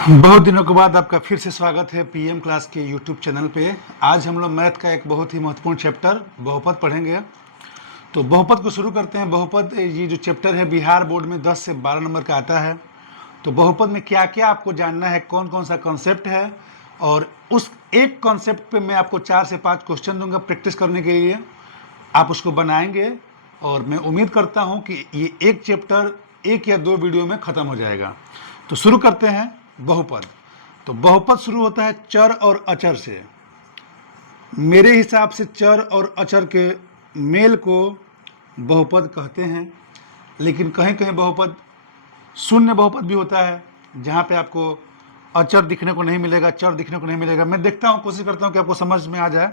बहुत दिनों के बाद आपका फिर से स्वागत है पीएम क्लास के यूट्यूब चैनल पे। आज हम लोग मैथ का एक बहुत ही महत्वपूर्ण चैप्टर बहुपद पढ़ेंगे। तो बहुपद को शुरू करते हैं। बहुपद ये जो चैप्टर है बिहार बोर्ड में 10 से 12 नंबर का आता है। तो बहुपद में क्या क्या आपको जानना है, कौन कौन सा कॉन्सेप्ट है, और उस एक कॉन्सेप्ट पे मैं आपको 4 से 5 क्वेश्चन दूंगा प्रैक्टिस करने के लिए। आप उसको बनाएंगे और मैं उम्मीद करता हूँ कि ये एक चैप्टर 1 या 2 वीडियो में ख़त्म हो जाएगा। तो शुरू करते हैं बहुपद। तो बहुपद शुरू होता है चर और अचर से। मेरे हिसाब से चर और अचर के मेल को बहुपद कहते हैं, लेकिन कहीं कहीं बहुपद शून्य बहुपद भी होता है, जहाँ पे आपको अचर दिखने को नहीं मिलेगा, चर दिखने को नहीं मिलेगा। मैं देखता हूँ, कोशिश करता हूँ कि आपको समझ में आ जाए।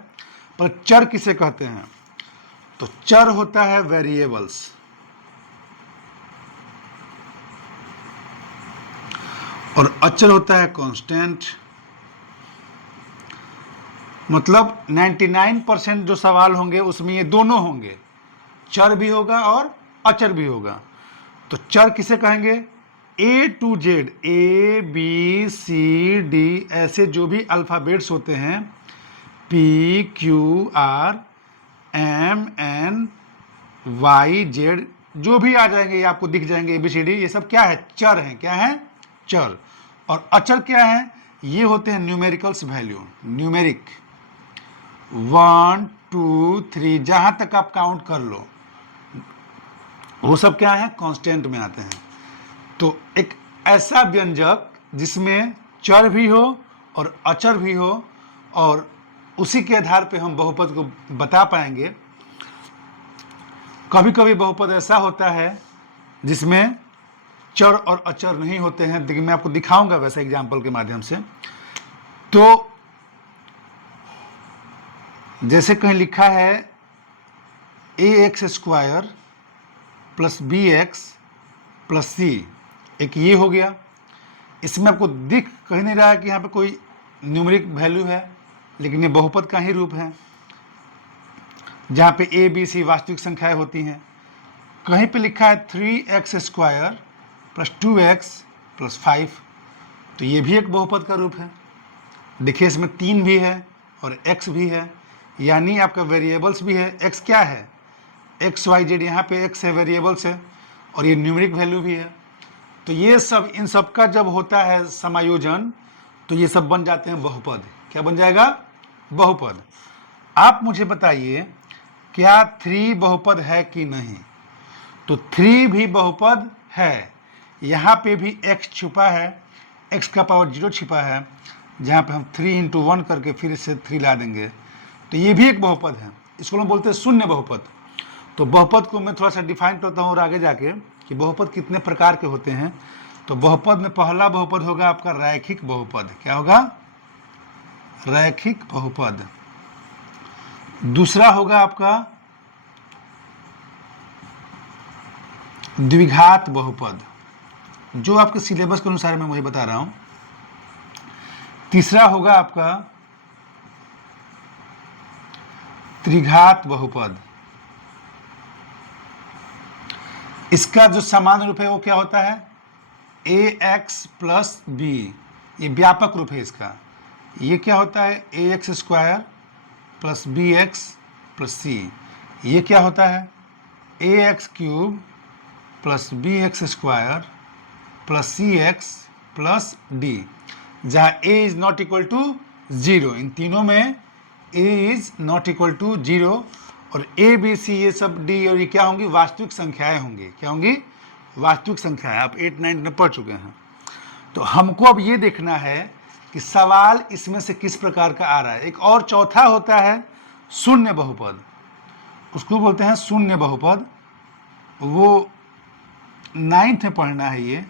पर चर किसे कहते हैं? तो चर होता है वेरिएबल्स, और अचर होता है कांस्टेंट। मतलब 99% जो सवाल होंगे उसमें ये दोनों होंगे, चर भी होगा और अचर भी होगा। तो चर किसे कहेंगे? A to Z, A B C D ऐसे जो भी अल्फ़ाबेट्स होते हैं, P Q R M N Y Z जो भी आ जाएंगे, ये आपको दिख जाएंगे ABCD, ये सब क्या है? चर हैं। क्या है? चर। और अचर क्या है? ये होते हैं न्यूमेरिकल्स वैल्यू, न्यूमेरिक 1 2 3 जहां तक आप काउंट कर लो, वो सब क्या है? कांस्टेंट में आते हैं। तो एक ऐसा व्यंजक जिसमें चर भी हो और अचर भी हो, और उसी के आधार पे हम बहुपद को बता पाएंगे। कभी कभी बहुपद ऐसा होता है जिसमें चर और अचर नहीं होते हैं, लेकिन मैं आपको दिखाऊंगा वैसे एग्जाम्पल के माध्यम से। तो जैसे कहीं लिखा है ax² plus bx plus c, एक ये हो गया। इसमें आपको दिख कहीं नहीं रहा है कि यहाँ पे कोई न्यूमेरिक वैल्यू है, लेकिन ये बहुपद का ही रूप है, जहाँ पे a b c वास्तविक संख्याएं होती हैं। कहीं पे लिखा है 3x² प्लस 2x प्लस 5, तो ये भी एक बहुपद का रूप है। देखिए इसमें 3 भी है और x भी है, यानी आपका वेरिएबल्स भी है। x क्या है? x y z, यहाँ पे x है, वेरिएबल्स है, और ये न्यूमेरिक वैल्यू भी है। तो ये सब, इन सब का जब होता है समायोजन, तो ये सब बन जाते हैं बहुपद। क्या बन जाएगा? बहुपद। आप मुझे बताइए, क्या 3 बहुपद है कि नहीं? तो 3 भी बहुपद है। यहाँ पे भी x छुपा है, x का पावर 0 छिपा है, जहाँ पे हम 3 × 1 करके फिर से 3 ला देंगे, तो ये भी एक बहुपद है। इसको हम बोलते हैं शून्य बहुपद। तो बहुपद को मैं थोड़ा सा डिफाइन करता हूँ और आगे जाके कि बहुपद कितने प्रकार के होते हैं। तो बहुपद में पहला बहुपद होगा आपका रैखिक बहुपद। क्या होगा? रैखिक बहुपद। दूसरा होगा आपका द्विघात बहुपद, जो आपके सिलेबस के अनुसार मैं वही बता रहा हूं। तीसरा होगा आपका त्रिघात बहुपद। इसका जो सामान्य रूप है वो क्या होता है? ax प्लस b, ये व्यापक रूप है इसका। ये क्या होता है? ax² plus bx plus c। ये क्या होता है? ax³ plus bx² plus cx plus d, जहाँ a is not equal to 0। इन तीनों में a is not equal to 0, और a b c ये सब d और ये क्या होंगी? वास्तविक संख्याएं होंगी। क्या होंगी? वास्तविक संख्याएं। आप 8 9 में पढ़ चुके हैं। तो हमको अब ये देखना है कि सवाल इसमें से किस प्रकार का आ रहा है। एक और चौथा होता है शून्य बहुपद, उसको बोलते हैं शून्य बहुपद। वो 9th में पढ़ना है ये,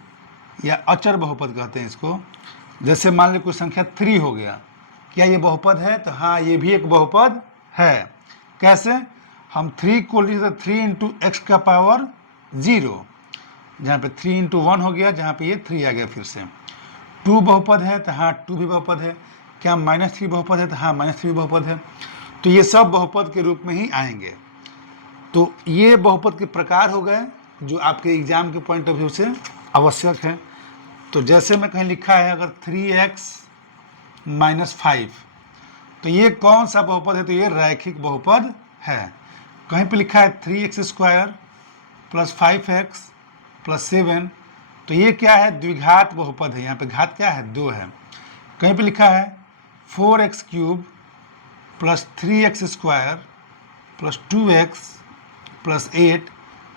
या अचर बहुपद कहते हैं इसको। जैसे मान लीजिए कोई संख्या 3 हो गया, क्या ये बहुपद है? तो हाँ, ये भी एक बहुपद है। कैसे? हम 3 को लिखते 3 × x का पावर 0, जहाँ पे 3 × 1 हो गया, जहाँ पे ये 3 आ गया फिर से। 2 बहुपद है, तो हाँ 2 भी बहुपद है। क्या -3 बहुपद है? तो हाँ -3 बहुपद है। तो ये सब बहुपद के रूप में ही आएंगे। तो ये बहुपद के प्रकार हो गए, जो आपके एग्जाम के पॉइंट ऑफ व्यू से आवश्यक है। तो जैसे मैं कहीं लिखा है अगर 3x माइनस 5, तो ये कौन सा बहुपद है? तो ये रैखिक बहुपद है। कहीं पे लिखा है 3x square plus 5x plus 7, तो ये क्या है? द्विघात बहुपद है। यहाँ पे घात क्या है? 2 है। कहीं पे लिखा है 4x cube plus 3x square plus 2x plus 8,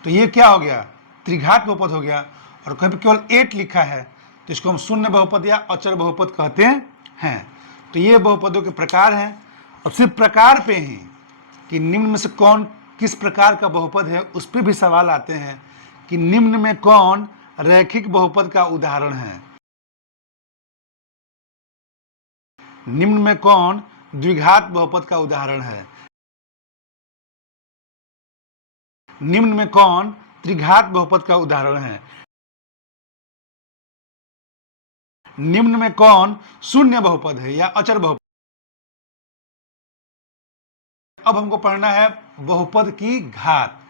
तो ये क्या हो गया? त्रिघात बहुपद हो गया। और कहीं पे केवल 8 लिखा है, तो इसको हम शून्य बहुपद या अचर बहुपद कहते हैं। तो ये बहुपदों के प्रकार हैं। और सिर्फ प्रकार पे ही कि निम्न में से कौन किस प्रकार का बहुपद है, उस पर भी सवाल आते हैं कि निम्न में कौन रैखिक बहुपद का उदाहरण है, निम्न में कौन द्विघात बहुपद का उदाहरण है, निम्न में कौन त्रिघात बहुपद का उदाहरण है, निम्न में कौन शून्य बहुपद है या अचर बहुपद। अब हमको पढ़ना है बहुपद की घात,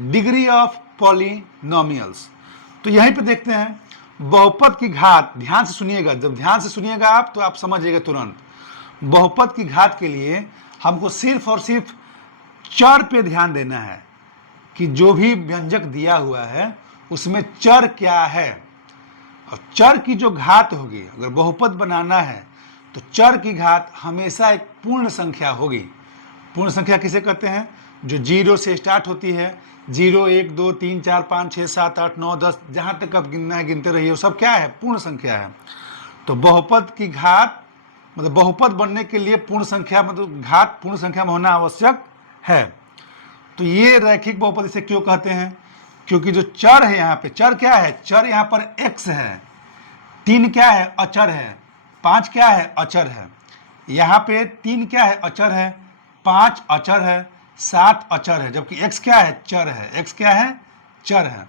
डिग्री ऑफ पॉलिनोमियल्स। तो यहीं पे देखते हैं बहुपद की घात। ध्यान से सुनिएगा, जब ध्यान से सुनिएगा आप तो आप समझिएगा तुरंत। बहुपद की घात के लिए हमको सिर्फ और सिर्फ चर पे ध्यान देना है कि जो भी व्यंजक दिया हुआ है उसमें चर क्या है। और चर की जो घात होगी, अगर बहुपद बनाना है तो चर की घात हमेशा एक पूर्ण संख्या होगी। पूर्ण संख्या किसे कहते हैं? जो 0 से स्टार्ट होती है, 0, 1, 2, 3, 4, 5, 6, 7, 8, 9, 10, जहाँ तक अब गिनना है गिनते रहिए, वो सब क्या है? पूर्ण संख्या है। तो बहुपद की घात मतलब बहुपद बनने के लिए पूर्ण संख्या मतलब घात पूर्ण संख्या में होना आवश्यक है। तो ये रैखिक बहुपद इसे क्यों कहते हैं? क्योंकि जो चर है यहाँ पे, चर क्या है? चर यहाँ पर x है, 3 क्या है? अचर है, 5 क्या है? अचर है। यहाँ पे 3 क्या है? अचर है, 5 अचर है, 7 अचर है, जबकि x क्या है? चर है। x क्या है? चर है।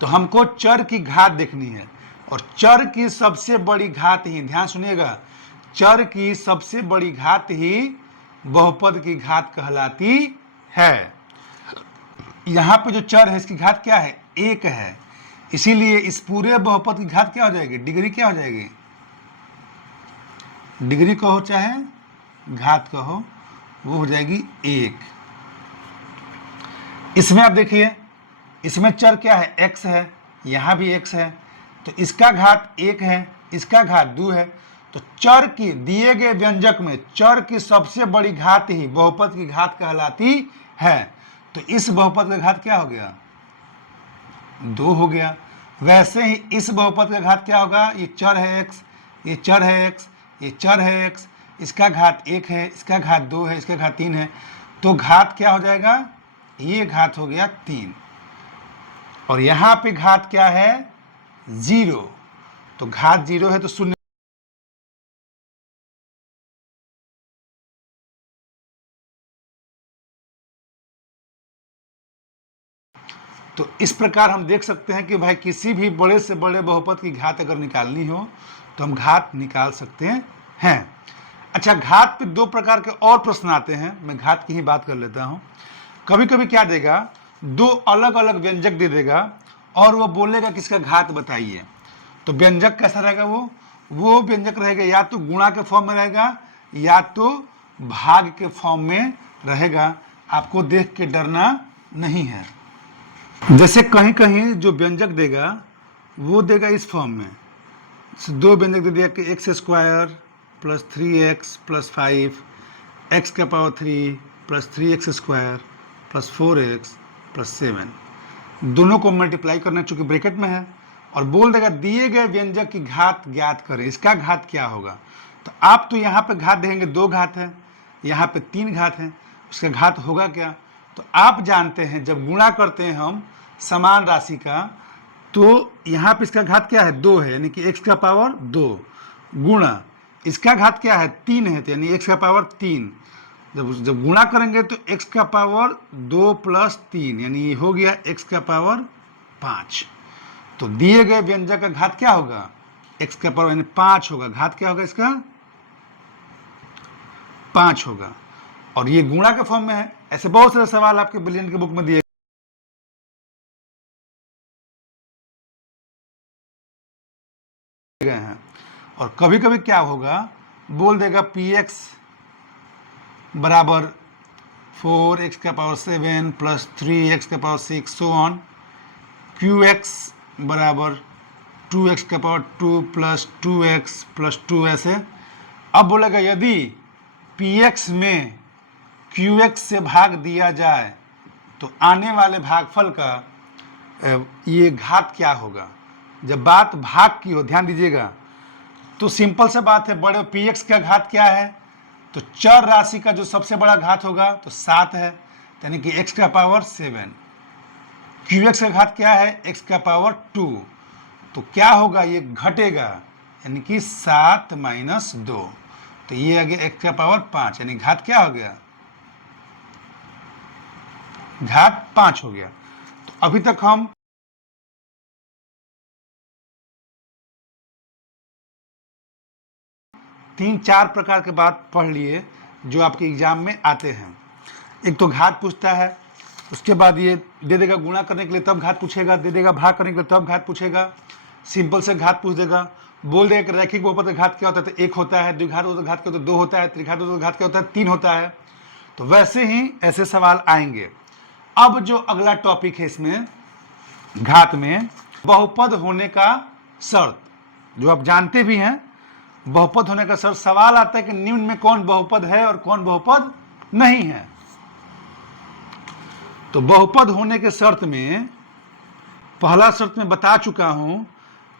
तो हमको चर की घात देखनी है, और चर की सबसे बड़ी घात ही, ध्यान सुनिएगा, चर की सबसे बड़ी घात ही बहुपद की घात कहलाती है। यहाँ पे जो चर है इसकी घात क्या है? 1 है। इसीलिए इस पूरे बहुपद की घात क्या हो जाएगी? डिग्री क्या हो जाएगी? डिग्री कहो चाहे घात कहो, वो हो जाएगी 1। इसमें आप देखिए, इसमें चर क्या है? x है, यहाँ भी x है, तो इसका घात 1 है, इसका घात 2 है। तो चर की दिए गए व्यंजक में चर की सबसे बड़ी घात ही बहुपद की घात कहलाती है। तो इस बहुपद का घात क्या हो गया? 2 हो गया। वैसे ही इस बहुपद का घात क्या होगा? ये चर है x, ये चर है x, ये चर है x, इसका घात 1 है, इसका घात 2 है, इसका घात 3 है। तो घात क्या हो जाएगा? ये घात हो गया 3। और यहाँ पे घात क्या है? 0। तो घात 0 है तो शून्य। तो इस प्रकार हम देख सकते हैं कि भाई किसी भी बड़े से बड़े बहुपद की घात अगर निकालनी हो तो हम घात निकाल सकते हैं। अच्छा, घात पे 2 प्रकार के और प्रश्न आते हैं, मैं घात की ही बात कर लेता हूँ। कभी कभी क्या देगा? 2 अलग अलग व्यंजक दे देगा और वो बोलेगा कि इसका घात बताइए। तो व्यंजक कैसा रहेगा? वो व्यंजक रहेगा या तो गुणा के फॉर्म में रहेगा या तो भाग के फॉर्म में रहेगा। आपको देख के डरना नहीं है। जैसे कहीं कहीं जो व्यंजक देगा वो देगा इस फॉर्म में, 2 व्यंजक दे दिया कि x square plus 3x plus 5, x का power 3 plus 3x square plus 4x plus 7, दोनों को मल्टीप्लाई करना चूंकि ब्रैकेट में है, और बोल देगा दिए गए व्यंजक की घात ज्ञात करें, इसका घात क्या होगा। तो आप तो यहाँ पे घात देखेंगे 2 घात है, यहाँ पे 3 घात है, उसका घात होगा क्या? तो आप जानते हैं जब गुणा करते हैं हम समान राशि का, तो यहाँ पे इसका घात क्या है? 2 है, यानी कि x का पावर 2 गुणा इसका घात क्या है? 3 है, तो यानी x का पावर 3। जब गुणा करेंगे तो x का पावर 2 प्लस 3, यानी ये हो गया x का पावर 5। तो दिए गए व्यंजक का घात क्या होगा? x का पावर यानी 5 होगा। घात क्या होगा इसका? 5 होगा। और ये गुणा के फॉर्म में है। ऐसे बहुत सारे सवाल आपके ब्रिलियंट की बुक में दिए हैं। और कभी कभी क्या होगा, बोल देगा पी एक्स बराबर 4x का पावर 7 प्लस 3x का power 6 so on, Q x बराबर 2x का पावर 2 प्लस 2x प्लस 2 ऐसे। अब बोलेगा यदि px में qx से भाग दिया जाए तो आने वाले भागफल का ये घात क्या होगा। जब बात भाग की हो, ध्यान दीजिएगा, तो सिंपल से बात है, बड़े px का घात क्या है, तो चर राशि का जो सबसे बड़ा घात होगा तो 7 है, यानी कि x का पावर 7। qx का घात क्या है, x का पावर 2, तो क्या होगा, ये घटेगा, यानी कि 7 माइनस 2, तो ये आ गया x का पावर 5, यानी घात क्या हो गया, घात 5 हो गया। तो अभी तक हम तीन चार प्रकार के बात पढ़ लिए जो आपके एग्जाम में आते हैं। एक तो घात पूछता है, उसके बाद ये दे देगा गुणा करने के लिए तब घात पूछेगा, दे देगा भाग करने के लिए तब घात पूछेगा, सिंपल से घात पूछ देगा, बोल देगा कि रैखिक बहुपद का घात क्या होता है, तो 1 होता है, द्विघात बहुपद का घात क्या होता है, 2 होता है, त्रिघात बहुपद का घात क्या होता है, 3 होता है। तो वैसे ही ऐसे सवाल आएंगे। अब जो अगला टॉपिक है इसमें घात में, बहुपद होने का शर्त, जो आप जानते भी हैं, बहुपद होने का शर्त। सवाल आता है कि निम्न में कौन बहुपद है और कौन बहुपद नहीं है। तो बहुपद होने के शर्त में पहला शर्त मैं बता चुका हूं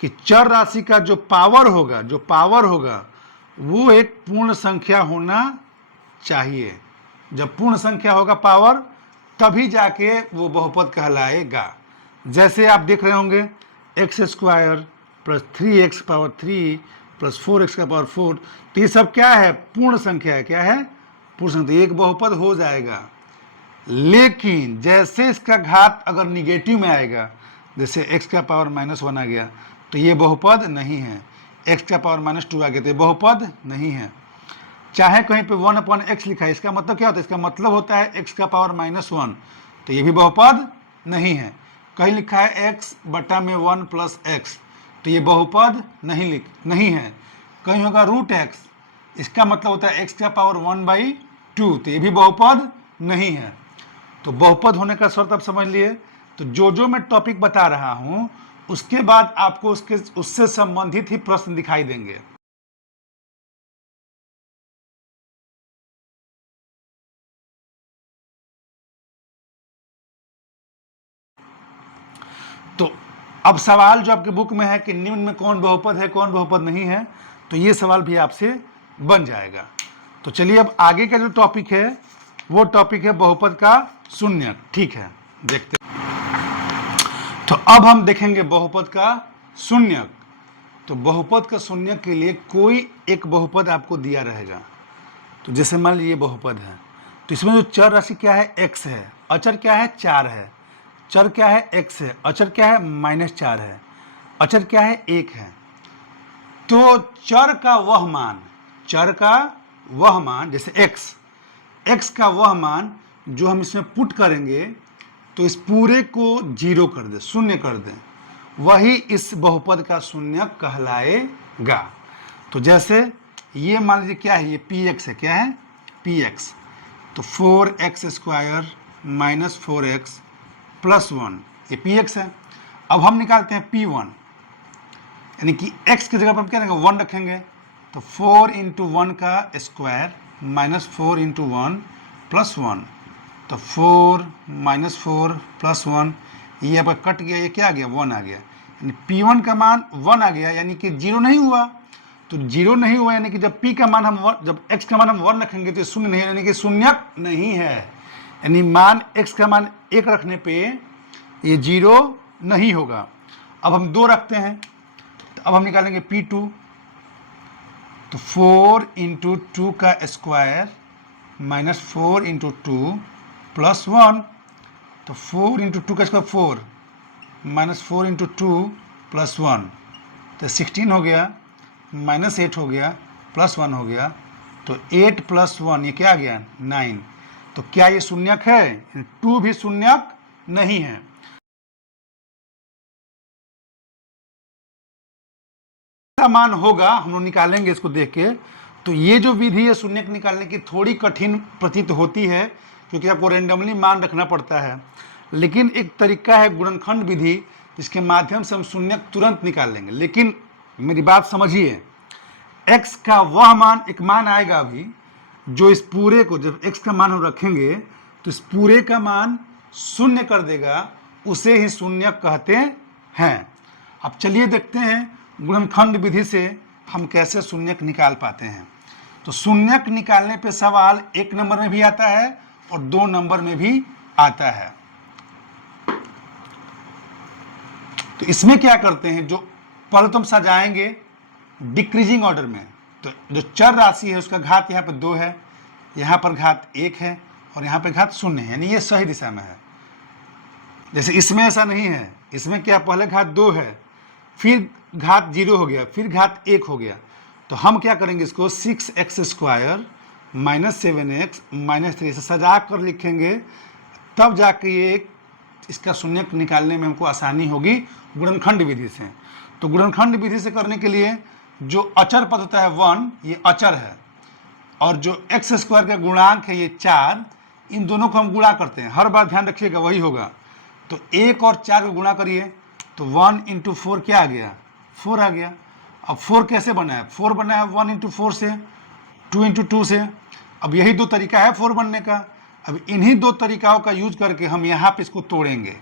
कि चर राशि का जो पावर होगा वो एक पूर्ण संख्या होना चाहिए। जब पूर्ण संख्या होगा पावर, तभी जाके वो बहुपद कहलाएगा। जैसे आप देख रहे होंगे x square plus 3x power 3 plus 4x का पावर 4, तो ये सब क्या है, पूर्ण संख्या है। क्या है, पूर्ण संख्या, एक बहुपद हो जाएगा। लेकिन जैसे इसका घात अगर निगेटिव में आएगा, जैसे x का पावर -1 आ गया, तो ये बहुपद नहीं है। x का पावर -2 आ गया, तो ये बहुपद नहीं है। चाहे कहीं पे 1/x लिखा है, इसका मतलब क्या होता है, इसका मतलब होता है x का पावर -1, तो ये भी बहुपद नहीं है। कहीं लिखा है x बटा में 1 प्लस x, तो ये बहुपद नहीं है। कहीं होगा √x, इसका मतलब होता है x का पावर 1/2, तो ये भी बहुपद नहीं है। तो बहुपद होने का शर्त आप समझ लिए। तो जो मैं टॉपिक बता रहा हूं, उसके बाद आपको उससे संबंधित ही प्रश्न दिखाई देंगे। तो अब सवाल जो आपके बुक में है कि निम्न में कौन बहुपद है कौन बहुपद नहीं है, तो ये सवाल भी आपसे बन जाएगा। तो चलिए अब आगे का जो टॉपिक है वो टॉपिक है बहुपद का शून्यक। ठीक है, देखते हैं। तो अब हम देखेंगे बहुपद का शून्यक। तो बहुपद का शून्यक के लिए कोई एक बहुपद आपको दिया रहेगा। तो जैसे मान लीजिए बहुपद है, तो इसमें जो चर राशि क्या है, x है, अचर क्या है, 4 है, चर क्या है, x है, अचर क्या है, -4 है, अचर क्या है, 1 है। तो चर का वह मान जैसे x का वह मान जो हम इसमें पुट करेंगे, तो इस पूरे को 0 कर दे, शून्य कर दे, वही इस बहुपद का शून्यक कहलाएगा। तो जैसे ये मान लीजिए क्या है, ये px है, क्या है, px, तो 4x square minus 4x plus 1, ये px है। अब हम निकालते हैं p1, यानी कि x की जगह पर हम क्या रखेंगे, 1 रखेंगे, तो 4 × 1 का स्क्वायर माइनस 4 × 1 प्लस 1, तो 4 - 4 प्लस 1, ये यहाँ पर कट गया, ये क्या आ गया, 1 आ गया, यानी p1 का मान 1 आ गया, यानी कि 0 नहीं हुआ। तो 0 नहीं हुआ यानी कि जब p का मान जब x का मान हम 1 रखेंगे तो शून्य नहीं, यानी कि शून्यक नहीं है। यानी मान x का मान 1 रखने पे ये 0 नहीं होगा। अब हम 2 रखते हैं, तो अब हम निकालेंगे p2, तो 4 × 2 का स्क्वायर माइनस 4 × 2 प्लस 1, तो 4 × 2 का स्क्वायर 4 माइनस 4 × 2 प्लस 1, तो 16 हो गया, -8 हो गया, प्लस 1 हो गया, तो 8 + 1 ये क्या आ गया, 9। तो क्या ये शून्यक है, 2 भी शून्यक नहीं है। का मान होगा, हम लोग निकालेंगे इसको देख के। तो ये जो विधि है शून्यक निकालने की थोड़ी कठिन प्रतीत होती है, क्योंकि आपको रेंडमली मान रखना पड़ता है, लेकिन एक तरीका है गुणनखंड विधि जिसके माध्यम से हम शून्यक तुरंत निकाल लेंगे। लेकिन मेरी बात समझिए, x का वह मान, एक मान आएगा अभी जो इस पूरे को, जब x का मान हम रखेंगे तो इस पूरे का मान शून्य कर देगा, उसे ही शून्यक कहते हैं। अब चलिए देखते हैं गुणनखंड विधि से हम कैसे शून्यक निकाल पाते हैं। तो शून्यक निकालने पे सवाल 1 नंबर में भी आता है और 2 नंबर में भी आता है। तो इसमें क्या करते हैं, जो पहले तो हम सजाएंगे डिक्रीजिंग ऑर्डर में। तो जो चर राशि है उसका घात यहाँ पे 2 है, यहाँ पर घात 1 है और यहाँ पे घात 0 है, यानी ये सही दिशा में है। जैसे इसमें ऐसा नहीं है, इसमें क्या पहले घात 2 है, फिर घात 0 हो गया, फिर घात 1 हो गया। तो हम क्या करेंगे, इसको 6x² - 7x - 3 से सजा कर लिखेंगे, तब जाके ये इसका शून्यक निकालने में हमको आसानी होगी गुणनखंड विधि से। तो गुणनखंड विधि से करने के लिए जो अचर पद होता है 1, ये अचर है, और जो x² का गुणांक है ये 4, इन दोनों को हम गुणा करते हैं। हर बार ध्यान रखिएगा वही होगा। तो 1 और 4 को गुणा करिए तो 1 × 4 क्या आ गया, 4 आ गया। अब 4 कैसे बना है, 4 बना है 1 × 4 से, 2 × 2 से। अब यही 2 तरीका है 4 बनने का। अब इन्हीं 2 तरीकाओं का यूज करके हम यहाँ पे इसको तोड़ेंगे।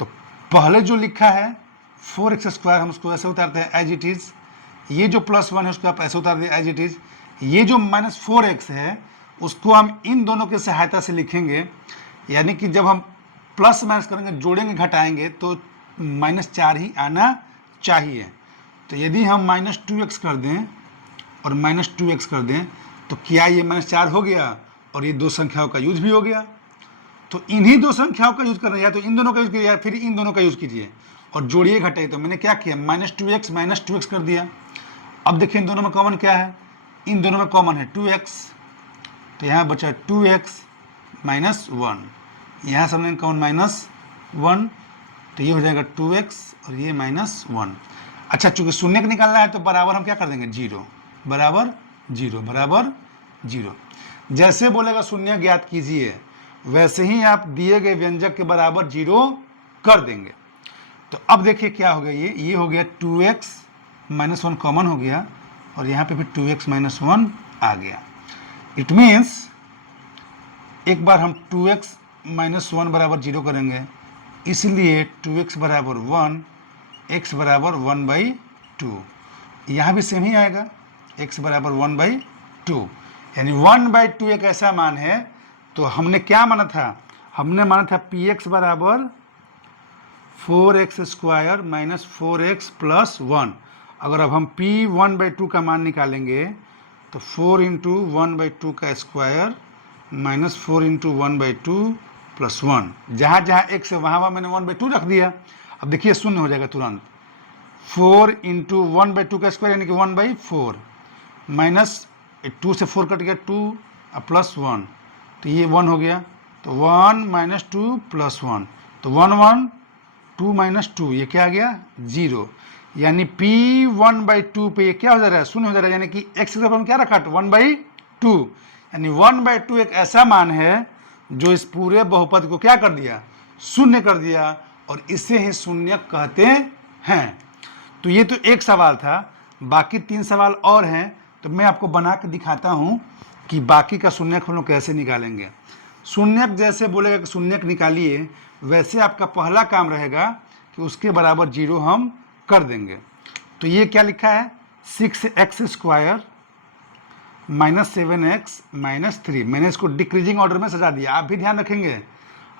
तो पहले जो लिखा है 4x² हम उसको ऐसे उतारते हैं एज इट इज, ये जो +1 है उसको आप ऐसे उतार दिए एज इट इज, ये जो -4x है उसको हम इन दोनों की सहायता से लिखेंगे। यानी कि जब हम प्लस माइनस करेंगे, जोड़ेंगे घटाएंगे, तो -4 ही आना चाहिए। तो यदि हम -2x कर दें और -2x कर दें तो क्या ये -4 हो गया और ये 2 संख्याओं का यूज भी हो गया। तो इन्हीं 2 संख्याओं का यूज करना है, या तो इन दोनों का यूज कीजिए या फिर इन दोनों का यूज कीजिए और जोड़िए घटाइए। तो मैंने क्या किया, -2x -2x कर दिया। अब देखिए इन दोनों में कॉमन क्या है, इन दोनों में कॉमन है 2x, तो यहाँ बचा 2x - 1, यहाँ से हमने कॉमन -1, तो ये हो जाएगा 2x और ये -1। अच्छा, चूंकि शून्यक निकालना है तो बराबर हम क्या कर देंगे, 0 बराबर 0 बराबर 0। जैसे बोलेगा शून्य ज्ञात कीजिए, वैसे ही आप दिए गए व्यंजक के बराबर 0 कर देंगे। तो अब देखिए क्या हो गया, ये हो गया 2x - 1 कॉमन हो गया और यहाँ पे फिर 2x - 1 आ गया। इट मीन्स एक बार हम 2x - 1 बराबर 0 करेंगे, इसलिए 2x बराबर 1, x बराबर 1/2। यहाँ भी सेम ही आएगा, x बराबर 1/2, यानी 1/2 एक ऐसा मान है। तो हमने क्या माना था, हमने माना था px बराबर 4x² - 4x + 1। अगर अब हम p 1/2 का मान निकालेंगे तो 4 × 1/2 का स्क्वायर - 4 × 1/2 + 1। जहाँ जहाँ x है वहाँ मैंने 1/2 रख दिया। अब देखिए शून्य हो जाएगा तुरंत, 4 × 1/2 का स्क्वायर यानी कि 1/4, -2 से 4 कट गया 2 + 1, तो ये 1 हो गया। तो 1 - 2 + 1, तो 1 1 2 - 2, ये क्या आ गया 0। यानी p 1/2 पे ये क्या हो जा रहा है, शून्य हो जा रहा है, यानी कि x के हम क्या रखा 1/2, यानी 1/2 एक ऐसा मान है जो इस पूरे बहुपद को क्या कर दिया, शून्य कर दिया, और इसे ही शून्यक कहते हैं। तो ये तो एक सवाल था, बाकी 3 सवाल और हैं, तो मैं आपको बना के दिखाता हूँ कि बाकी का शून्यक हम लोग कैसे निकालेंगे। शून्यक जैसे बोलेगा कि शून्यक निकालिए, वैसे आपका पहला काम रहेगा कि उसके बराबर 0 हम कर देंगे। तो ये क्या लिखा है, 6x² - 7x - 3। मैंने इसको डिक्रीजिंग ऑर्डर में सजा दिया। आप भी ध्यान रखेंगे,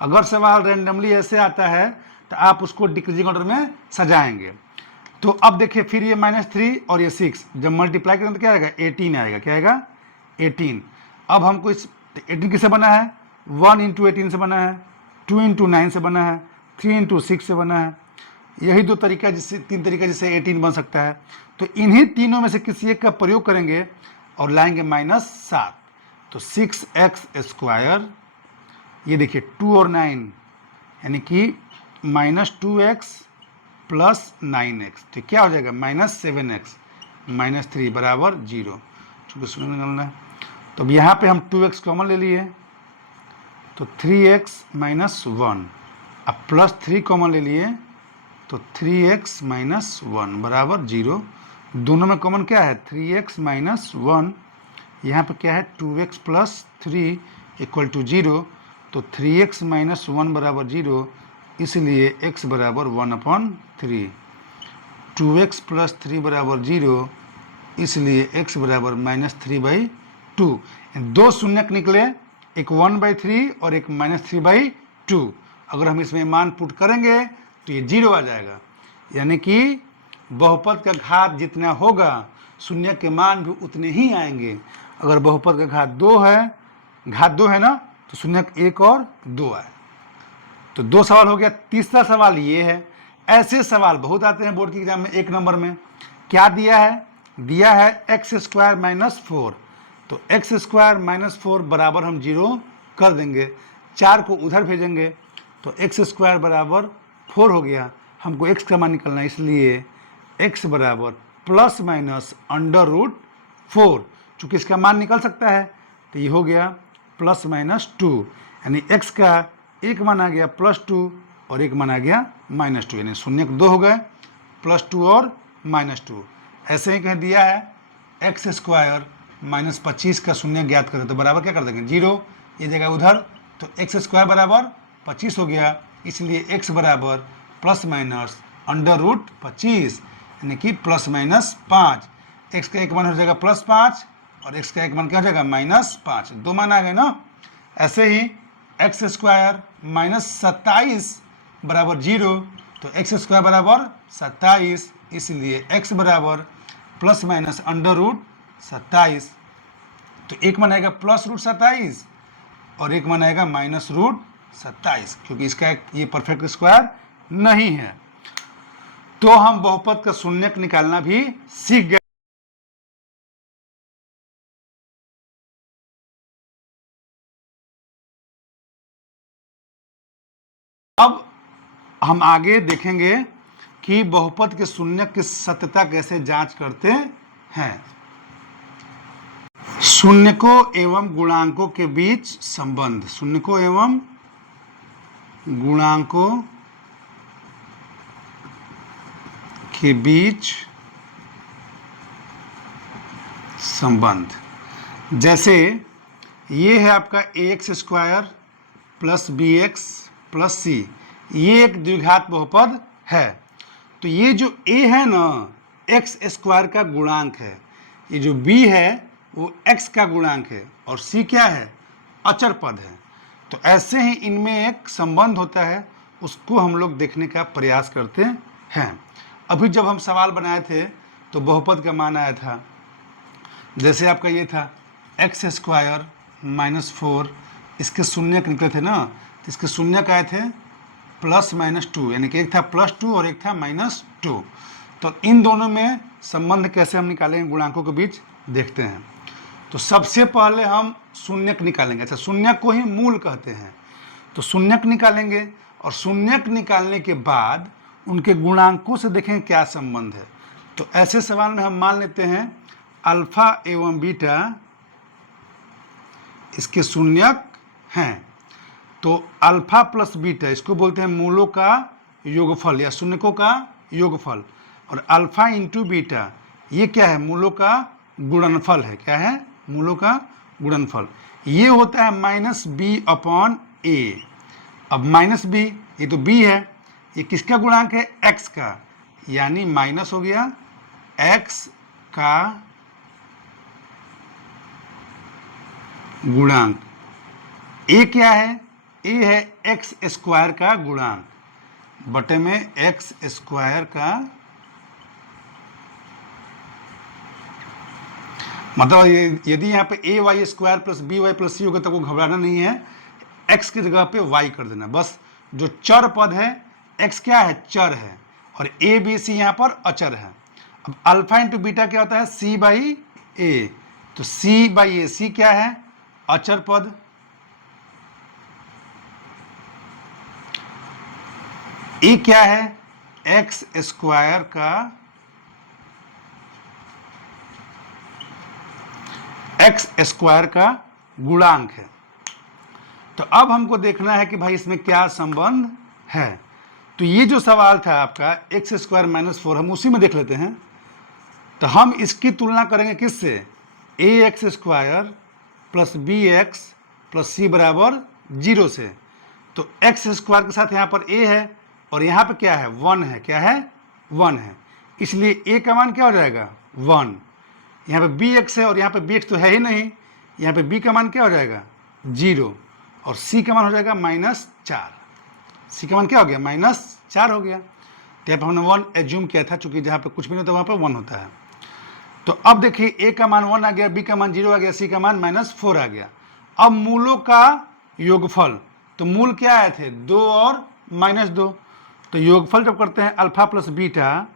अगर सवाल रैंडमली ऐसे आता है तो आप उसको डिक्रीजिंग ऑर्डर में सजाएंगे। तो अब देखिए फिर ये -3 और ये 6 जब मल्टीप्लाई करें तो क्या आएगा, 18 आएगा। क्या आएगा, 18। अब हमको इस 18 किससे बना है, 1 × 18 से बना है, 2 × 9 से बना है, 3 × 6 से बना है। यही 2 तरीका, जिससे 3 तरीका जिससे 18 बन सकता है। तो इन्हीं तीनों में से किसी एक का प्रयोग करेंगे और लाएंगे -7। तो 6x², ये देखिए 2 और 9 यानी कि -2x + 9x, तो क्या हो जाएगा -7x। -3 बराबर 0, चूँकि शून्य निकालना है। तो अब यहाँ पे हम 2x कॉमन ले लिए, तो 3x - 1, अब +3 कॉमन ले लिए, तो 3x - 1 बराबर 0। दोनों में कॉमन क्या है? 3x - 1, यहाँ पे क्या है? 2x + 3 = 0, तो 3x - 1 बराबर 0, इसलिए x बराबर 1/3। 2x + 3 बराबर 0, इसलिए x बराबर -3/2। दो शून्यक निकले, एक 1/3 और एक -3/2। अगर हम इसमें मान पुट करेंगे तो ये 0 आ जाएगा, यानी कि बहुपद का घात जितना होगा शून्य के मान भी उतने ही आएंगे। अगर बहुपद का घात 2 है ना, तो शून्यक 1 और 2 आए। तो 2 सवाल हो गया। तीसरा सवाल ये है, ऐसे सवाल बहुत आते हैं बोर्ड के एग्जाम में। 1 नंबर में क्या दिया है? दिया है x² - 4, तो x² - 4 बराबर हम 0 कर देंगे, 4 को उधर भेजेंगे, तो x² बराबर 4 हो गया। हमको x का मान निकलना है, इसलिए x बराबर ±√4। चूँकि इसका मान निकल सकता है, तो ये हो गया +-2, यानी x का एक मान आ गया +2 और एक मान आ गया -2, यानी शून्य 2 हो गए, +2 और -2। ऐसे ही कहीं दिया है x² - 25 का शून्य ज्ञात करें, तो बराबर क्या कर देंगे? 0, ये जगह उधर, तो x² बराबर 25 हो गया, इसलिए x बराबर ±√25, यानी कि +-5। x का एक मान हो जाएगा +5 और x का एक मान क्या हो जाएगा? -5। दो मान आ गए ना। ऐसे ही x² - 27 बराबर 0, तो x² बराबर 27, इसलिए x बराबर ±√27। तो एक मान आएगा +√27 और एक मान आएगा -√27, क्योंकि इसका ये परफेक्ट स्क्वायर नहीं है। तो हम बहुपद का शून्यक निकालना भी सीख गए। अब हम आगे देखेंगे कि बहुपद के शून्यक की सत्यता कैसे जांच करते हैं। शून्यकों एवं गुणांकों के बीच संबंध। शून्यकों एवं गुणांकों के बीच संबंध, जैसे ये है आपका ax² + bx + c, ये एक द्विघात बहुपद है। तो ये जो a है ना, x² का गुणांक है, ये जो b है वो x का गुणांक है, और c क्या है? अचर पद है। तो ऐसे ही इनमें एक संबंध होता है, उसको हम लोग देखने का प्रयास करते हैं। अभी जब हम सवाल बनाए थे तो बहुपद का मान आया था, जैसे आपका ये था x² - 4, इसके शून्यक निकले थे ना, तो इसके शून्यक आए थे +-2, यानी कि एक था +2 और एक था -2। तो इन दोनों में संबंध कैसे हम निकालेंगे गुणांकों के बीच, देखते हैं। तो सबसे पहले हम शून्यक निकालेंगे। अच्छा, शून्यक को ही मूल कहते हैं, तो शून्यक निकालेंगे, और शून्यक निकालने के बाद उनके गुणांकों से देखेंगे क्या संबंध है। तो ऐसे सवाल में हम मान लेते हैं अल्फा एवं बीटा इसके शून्यक हैं। तो अल्फा प्लस बीटा इसको बोलते हैं मूलों का योगफल या शून्यकों का योगफल, और अल्फा इंटू बीटा ये क्या है? मूलों का गुणनफल है। क्या है? मूलों का गुणनफल। ये होता है -b/a। अब -b, ये तो b है, ये किसका गुणांक है? x का, यानी माइनस हो गया x का गुणांक। a क्या है? a है x² का गुणांक बटे में x² का, मतलब यदि यहाँ पे ay² + by + c होगा तो आपको घबराना नहीं है, x की जगह पे y कर देना बस। जो चर पद है, x क्या है? चर है, और a b c यहाँ पर अचर है। अब अल्फा इंटू बीटा क्या होता है? c/a, तो c/a, c क्या है? अचर पद, a क्या है? x² का एक्स स्क्वायर का गुणांक है। तो अब हमको देखना है कि भाई इसमें क्या संबंध है। तो ये जो सवाल था आपका एक्स स्क्वायर माइनस 4, हम उसी में देख लेते हैं। तो हम इसकी तुलना करेंगे किससे, A X square plus B X plus C बराबर 0 से। तो एक्स स्क्वायर के साथ यहाँ पर ए है और यहाँ पे क्या है 1 है, क्या है 1 है, इसलिए ए का मान क्या हो जाएगा 1। यहाँ पे बी एक्स है और यहाँ पे बी एक्स तो है ही नहीं, यहाँ पे बी का मान क्या हो जाएगा 0 और सी का मान हो जाएगा -4। सी का मान क्या हो गया -4 हो गया। तो यहाँ पर हमने 1 एज्यूम किया था, चूंकि जहाँ पे कुछ भी नहीं होता वहाँ पर 1 होता है। तो अब देखिए ए का मान 1 आ गया, बी का मान 0 आ गया, सी का मान -4 आ गया। अब मूलों का योगफल, तो मूल क्या आए थे 2 और -2। तो योगफल जब करते हैं अल्फा प्लस बीटा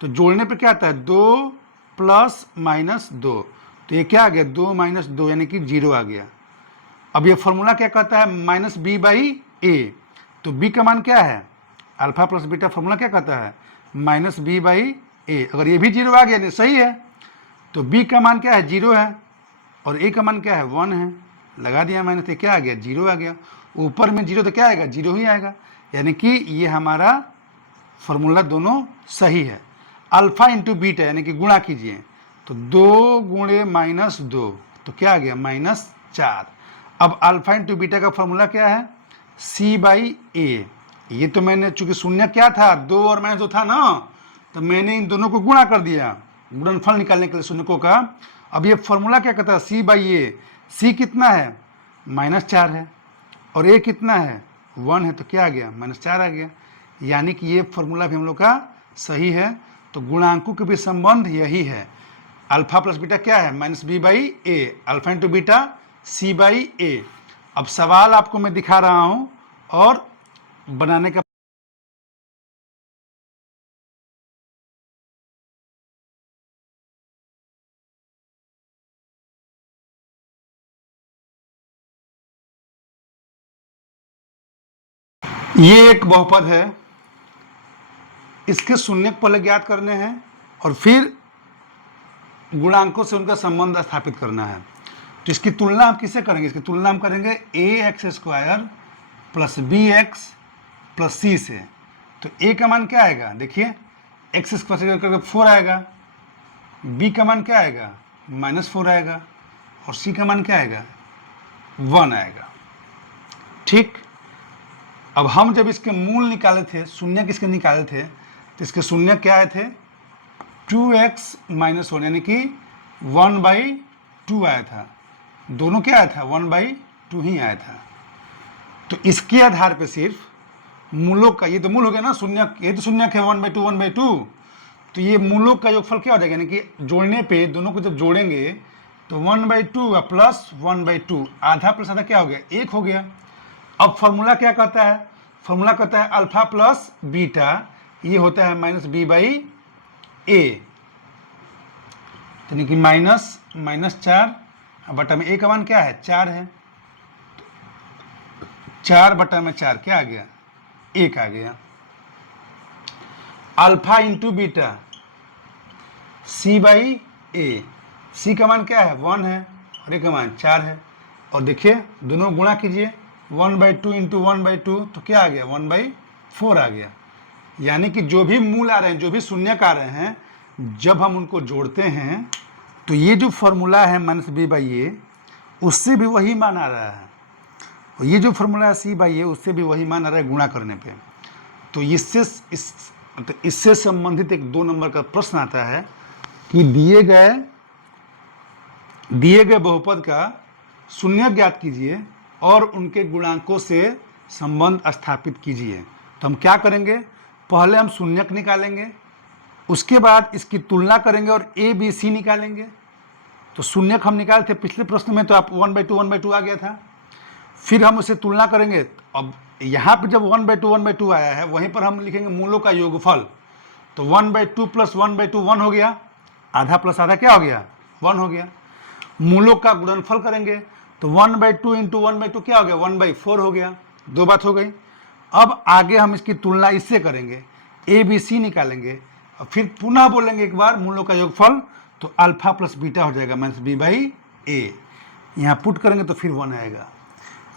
तो जोड़ने पे क्या आता है 2 प्लस -2। तो ये क्या आ गया 2 - 2 यानी कि 0 आ गया। अब ये फॉर्मूला क्या कहता है -b/a। तो b का मान क्या है, अल्फा प्लस बीटा फॉर्मूला क्या कहता है -b/a। अगर ये भी 0 आ गया नहीं सही है, तो b का मान क्या है 0 है और a का मान क्या है 1 है, लगा दिया माइनस, तो क्या आ गया 0 आ गया। ऊपर में 0 तो क्या आएगा 0 ही आएगा, यानी कि ये हमारा फॉर्मूला दोनों सही है। अल्फा इंटू बीटा यानी कि गुणा कीजिए, तो 2 गुणे -2 तो क्या आ गया -4। अब अल्फा इंटू बीटा का फॉर्मूला क्या है c/a। ये तो मैंने चूंकि शून्य क्या था 2 और -2 था ना, तो मैंने इन दोनों को गुणा कर दिया गुणनफल निकालने के लिए शून्यकों का। अब ये फॉर्मूला क्या कहता है c/a। c कितना है -4 है और a कितना है 1 है, तो क्या आ गया -4 आ गया। यानी कि ये फॉर्मूला भी हम लोग का सही है। तो गुणांकों के भी संबंध यही है। अल्फा प्लस बीटा क्या है -b/a, alpha into beta c/a। अब सवाल आपको मैं दिखा रहा हूं और बनाने का ये एक बहुपद है, इसके शून्यक पहले ज्ञात करने हैं और फिर गुणांकों से उनका संबंध स्थापित करना है। तो इसकी तुलना हम किससे करेंगे, इसकी तुलना हम करेंगे ax² plus bx plus c से। तो a का मान क्या आएगा, देखिए x² से करके 4 आएगा, b का मान क्या आएगा -4 आएगा और c का मान क्या आएगा 1 आएगा। ठीक, अब हम जब इसके मूल निकाले थे, शून्य किसके निकाले थे, तो इसके शून्य क्या आए थे 2x - 1 यानी कि 1/2 आया था। दोनों क्या आया था 1/2 ही आया था। तो इसके आधार पे सिर्फ मूलों का, ये तो मूल हो गया ना शून्य, ये तो शून्य है 1/2 1/2, तो ये मूलों का योगफल क्या हो जाएगा, यानी कि जोड़ने पे दोनों को जब जोड़ेंगे तो 1/2 प्लस 1/2, आधा प्लस आधा क्या हो गया 1 हो गया। अब फॉर्मूला क्या कहता है, फॉर्मूला कहता है अल्फा प्लस बीटा, ये होता है -b/a, यानी कि -4 बटा में a का मान क्या है 4 है, 4/4 क्या आ गया 1 आ गया। Alpha into beta c/a, c का मान क्या है 1 है और a का मान 4 है। और देखिए दोनों गुणा कीजिए 1/2 इंटू 1/2 तो क्या आ गया 1/4 आ गया। यानी कि जो भी मूल आ रहे हैं, जो भी शून्यक आ रहे हैं, जब हम उनको जोड़ते हैं तो ये जो फॉर्मूला है -b/a उससे भी वही मान आ रहा है, और ये जो फॉर्मूला है c/a उससे भी वही मान आ रहा है गुणा करने पे। तो इससे संबंधित एक 2 नंबर का प्रश्न आता है कि दिए गए बहुपद का शून्य ज्ञात कीजिए और उनके गुणांकों से संबंध स्थापित कीजिए। तो हम क्या करेंगे, पहले हम शून्यक निकालेंगे, उसके बाद इसकी तुलना करेंगे और a b c निकालेंगे। तो शून्यक हम निकाले थे पिछले प्रश्न में, तो आप 1/2 आ गया था। फिर हम उसे तुलना करेंगे। अब यहाँ पे जब 1/2 आया है वहीं पर हम लिखेंगे मूलों का योगफल। तो 1/2 प्लस 1/2 1 हो गया, आधा प्लस आधा क्या हो गया 1 हो गया। मूलों का गुणनफल करेंगे तो 1/2 इंटू 1/2 क्या हो गया 1/4 हो गया। 2 बात हो गई। अब आगे हम इसकी तुलना इससे करेंगे, a b c निकालेंगे और फिर पुनः बोलेंगे एक बार मूलों का योगफल, तो अल्फा प्लस बीटा हो जाएगा -b/a। ए, यहाँ पुट करेंगे तो फिर 1 आएगा,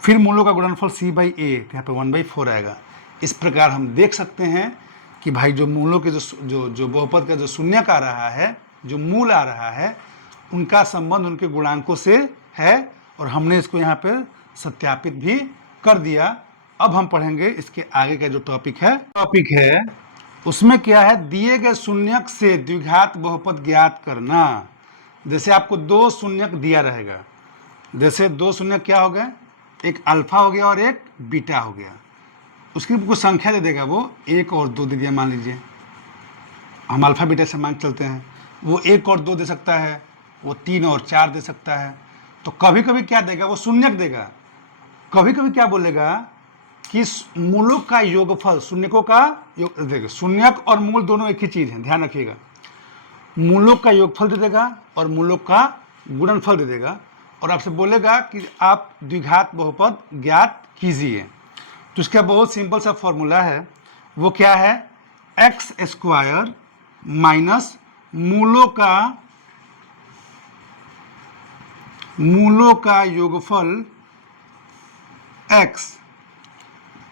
फिर मूलों का गुणनफल c बाई ए, तो यहाँ पे 1/4 आएगा। इस प्रकार हम देख सकते हैं कि भाई जो मूलों के जो बहुपद का जो शून्यक आ रहा है, जो मूल आ रहा है, उनका संबंध उनके गुणांकों से है, और हमने इसको यहाँ पे सत्यापित भी कर दिया। अब हम पढ़ेंगे इसके आगे का जो टॉपिक है उसमें क्या है, दिए गए शून्यक से द्विघात बहुपद ज्ञात करना। जैसे आपको 2 शून्यक दिया रहेगा, जैसे 2 शून्यक क्या हो गए, एक अल्फा हो गया और एक बीटा हो गया, उसकी कुछ संख्या दे देगा, वो 1 और 2 दे दिया मान लीजिए, हम अल्फा बीटा से मान चलते हैं, वो 1 और 2 दे सकता है, वो 3 और 4 दे सकता है। तो कभी कभी क्या देगा, वो शून्यक देगा, कभी कभी क्या बोलेगा कि मूलों का योगफल, शून्यकों का योग, देखिए शून्यक और मूल दोनों एक ही चीज़ है, ध्यान रखिएगा, मूलों का योगफल दे देगा और मूलों का गुणनफल दे देगा, और आपसे बोलेगा कि आप द्विघात बहुपद ज्ञात कीजिए। तो इसका बहुत सिंपल सा फॉर्मूला है, वो क्या है, एक्स स्क्वायर माइनस मूलों का योगफल x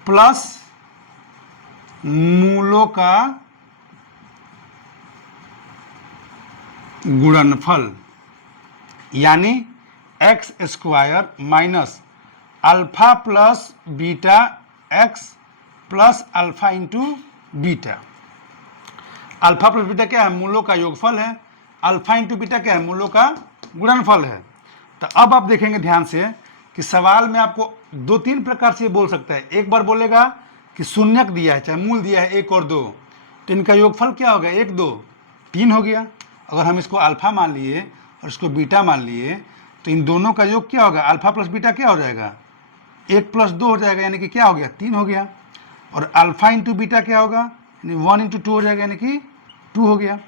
प्लस मूलों का गुणनफल, यानी x square minus alpha plus beta x plus alpha into beta. Alpha plus beta क्या है, मूलों का योगफल है, अल्फा इंटू बीटा क्या है, मूलों का गुणनफल है। तो अब आप देखेंगे ध्यान से कि सवाल में आपको 2-3 प्रकार से बोल सकता है। एक बार बोलेगा कि शून्यक दिया है, चाहे मूल दिया है 1 और 2, तो इनका योगफल क्या होगा, 1 2 3 हो गया। अगर हम इसको अल्फा मान लिए और इसको बीटा मान लिए, तो इन दोनों का योग क्या होगा, अल्फा प्लस बीटा क्या हो जाएगा, 1 प्लस 2 हो जाएगा, यानी कि क्या हो गया, 3 हो गया। और अल्फा इंटू बीटा क्या होगा, यानी 1 इंटू 2 हो जाएगा, यानी कि 2 हो गया।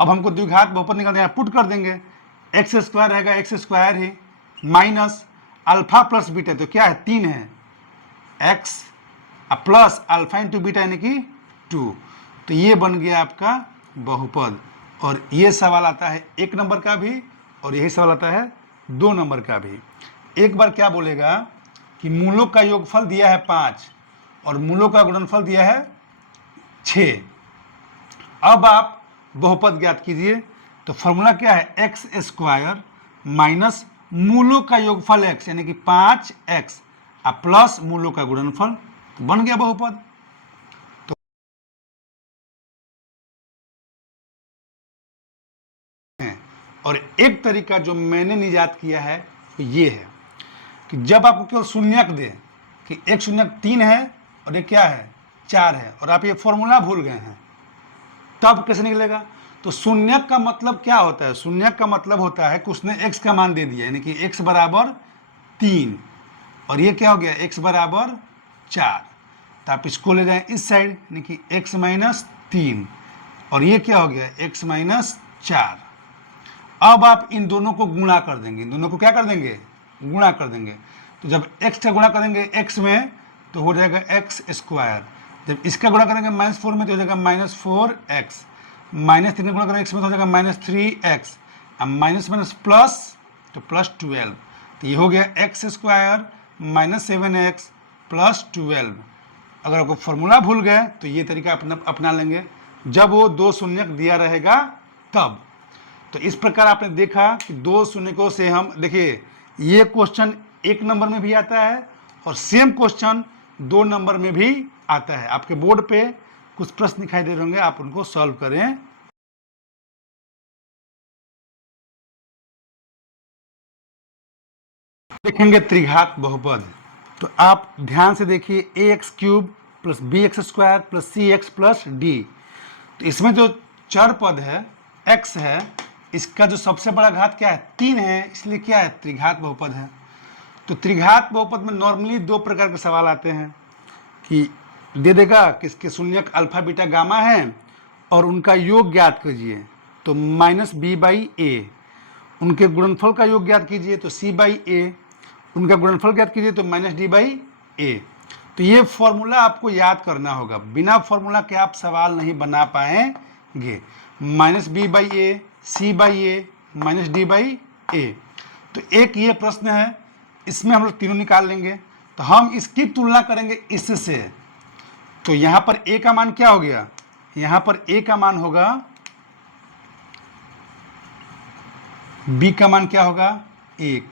अब हमको द्विघात बहुपद निकालना है, पुट कर देंगे, एक्स स्क्वायर रहेगा एक्स स्क्वायर ही माइनस अल्फा प्लस बीटा, तो क्या है 3 है, x plus alpha into beta यानी कि 2, तो ये बन गया आपका बहुपद। और ये सवाल आता है 1 नंबर का भी, और यही सवाल आता है 2 नंबर का भी। एक बार क्या बोलेगा कि मूलों का योगफल दिया है 5 और मूलों का गुणनफल दिया है 6, अब आप बहुपद ज्ञात कीजिए। तो फॉर्मूला क्या है, एक्स स्क्वायर माइनस मूलों का योगफल x यानी कि 5x प्लस मूलों का गुणनफल, तो बन गया बहुपद। तो और एक तरीका जो मैंने निजात किया है तो ये है कि जब आपको केवल शून्यक दे कि एक शून्यक 3 है और एक क्या है 4 है, और आप ये फॉर्मूला भूल गए हैं, तब कैसे निकलेगा। तो शून्यक का मतलब क्या होता है, शून्यक का मतलब होता है कि उसने x का मान दे दिया, यानी कि x बराबर 3 और ये क्या हो गया x बराबर 4, तो आप इसको ले जाएं इस साइड, यानी कि x माइनस 3 और ये क्या हो गया x माइनस 4। अब आप इन दोनों को गुणा कर देंगे, इन दोनों को क्या कर देंगे, गुणा कर देंगे। तो जब x का गुणा करेंगे x में तो हो जाएगा एक्स स्क्वायर, जब इसका गुणा करेंगे -4 में तो हो जाएगा -4x, -3 गुणा करेंगे x में तो हो जाएगा -3x, अब माइनस माइनस प्लस तो +12, तो ये हो गया एक्स स्क्वायर -7x प्लस 12। अगर आपको फॉर्मूला भूल गए तो ये तरीका अपना लेंगे जब वो 2 शून्यक दिया रहेगा तब। तो इस प्रकार आपने देखा कि 2 शून्यकों से हम, देखिए ये क्वेश्चन 1 नंबर में भी आता है और सेम क्वेश्चन 2 नंबर में भी आता है। आपके बोर्ड पे कुछ प्रश्न दिखाई दे रहे होंगे, आप उनको सॉल्व करें। देखेंगे त्रिघात बहुपद, तो आप ध्यान से देखिए ax³ plus bx² plus cx plus d, तो इसमें जो चर पद है x है, इसका जो सबसे बड़ा घात क्या है 3 है, इसलिए क्या है त्रिघात बहुपद है। तो त्रिघात बहुपद में नॉर्मली 2 प्रकार के सवाल आते हैं कि दे देगा कि इसके शून्यक अल्फा बीटा गामा है और उनका योग ज्ञात कीजिए, तो -b/a, उनके गुणनफल का योग ज्ञात कीजिए तो c/a, उनका गुणनफल ज्ञात कीजिए तो -d/a। तो ये फॉर्मूला आपको याद करना होगा, बिना फॉर्मूला के आप सवाल नहीं बना पाएंगे। -b/a, c/a, -d/a। तो एक ये प्रश्न है, इसमें हम लोग तीनों निकाल लेंगे। तो हम इसकी तुलना करेंगे इससे। तो यहाँ पर a का मान क्या हो गया, यहाँ पर a का मान होगा, b का मान क्या होगा 1,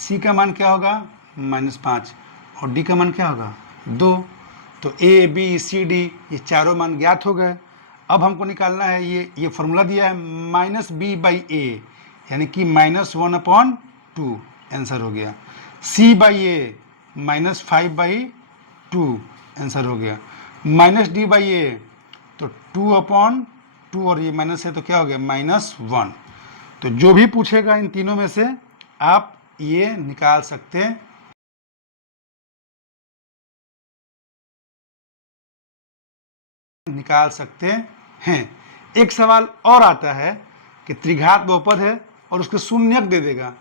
c का मान क्या होगा -5 और d का मान क्या होगा 2। तो a b c d ये चारों मान ज्ञात हो गए। अब हमको निकालना है ये फॉर्मूला दिया है -b/a, यानी कि -1/2 आंसर हो गया। c/a -5/2 आंसर हो गया। -d/a तो 2/2 और ये माइनस है तो क्या हो गया -1। तो जो भी पूछेगा इन तीनों में से आप ये निकाल सकते हैं। एक सवाल और आता है कि त्रिघात बहुपद है और उसके शून्यक दे देगा।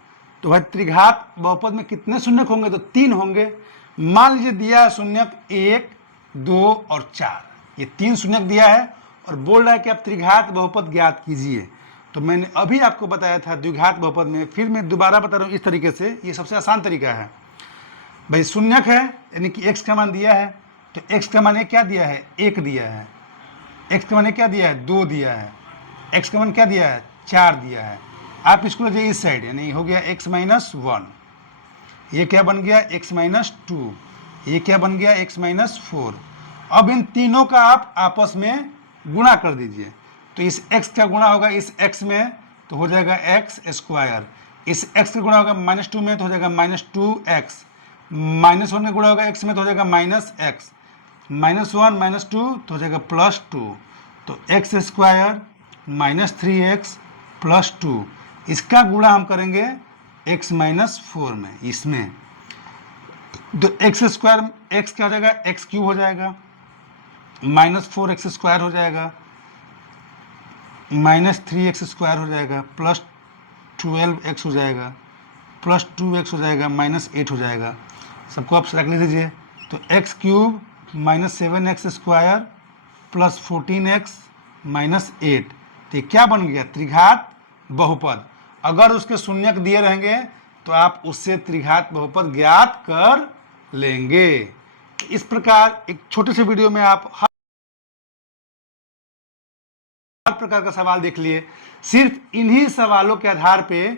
तो भाई त्रिघात बहुपद में कितने शून्यक होंगे, तो 3 होंगे। मान लीजिए दिया है शून्यक 1, 2 और 4, ये 3 शून्यक दिया है और बोल रहा है कि आप त्रिघात बहुपद ज्ञात कीजिए। तो मैंने अभी आपको बताया था द्विघात बहुपद में, फिर मैं दोबारा बता रहा हूँ इस तरीके से, ये सबसे आसान तरीका है। भाई शून्यक है यानी कि x का मान दिया है, तो x का मान क्या दिया है 1 दिया है, x का मान क्या दिया है 2 दिया है, x का मान क्या दिया है 4 दिया है। आप इसको ले जाइए इस साइड, यानी हो गया x - 1, ये क्या बन गया x - 2, ये क्या बन गया x - 4। अब इन तीनों का आप आपस में गुणा कर दीजिए। तो इस x का गुणा होगा इस x में तो हो जाएगा x², इस x का गुणा होगा -2 में तो हो जाएगा -2x, -1 का गुणा होगा x में तो हो जाएगा -x, -1 - 2 तो हो जाएगा +2। तो x² -3x + 2, इसका गुणा हम करेंगे x - 4 में, इसमें तो x² x क्या हो जाएगा x³ हो जाएगा, -4x² हो जाएगा, -3x² हो जाएगा, +12x हो जाएगा, +2x हो जाएगा, -8 हो जाएगा। सबको आप रख लीजिए। तो x³ -7x² + 14x -8, तो ये क्या बन गया त्रिघात बहुपद। अगर उसके शून्यक दिए रहेंगे तो आप उससे त्रिघात बहुपद ज्ञात कर लेंगे। इस प्रकार एक छोटे से वीडियो में आप हर प्रकार का सवाल देख लिए। सिर्फ इन्हीं सवालों के आधार पे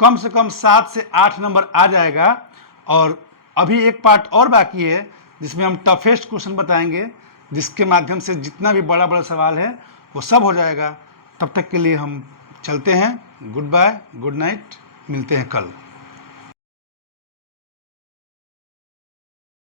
कम से कम 7 से 8 नंबर आ जाएगा। और अभी एक पार्ट और बाकी है जिसमें हम टफेस्ट क्वेश्चन बताएंगे, जिसके माध्यम से जितना भी बड़ा बड़ा सवाल है वो सब हो जाएगा। तब तक के लिए हम चलते हैं। गुड बाय, गुड नाइट, मिलते हैं कल।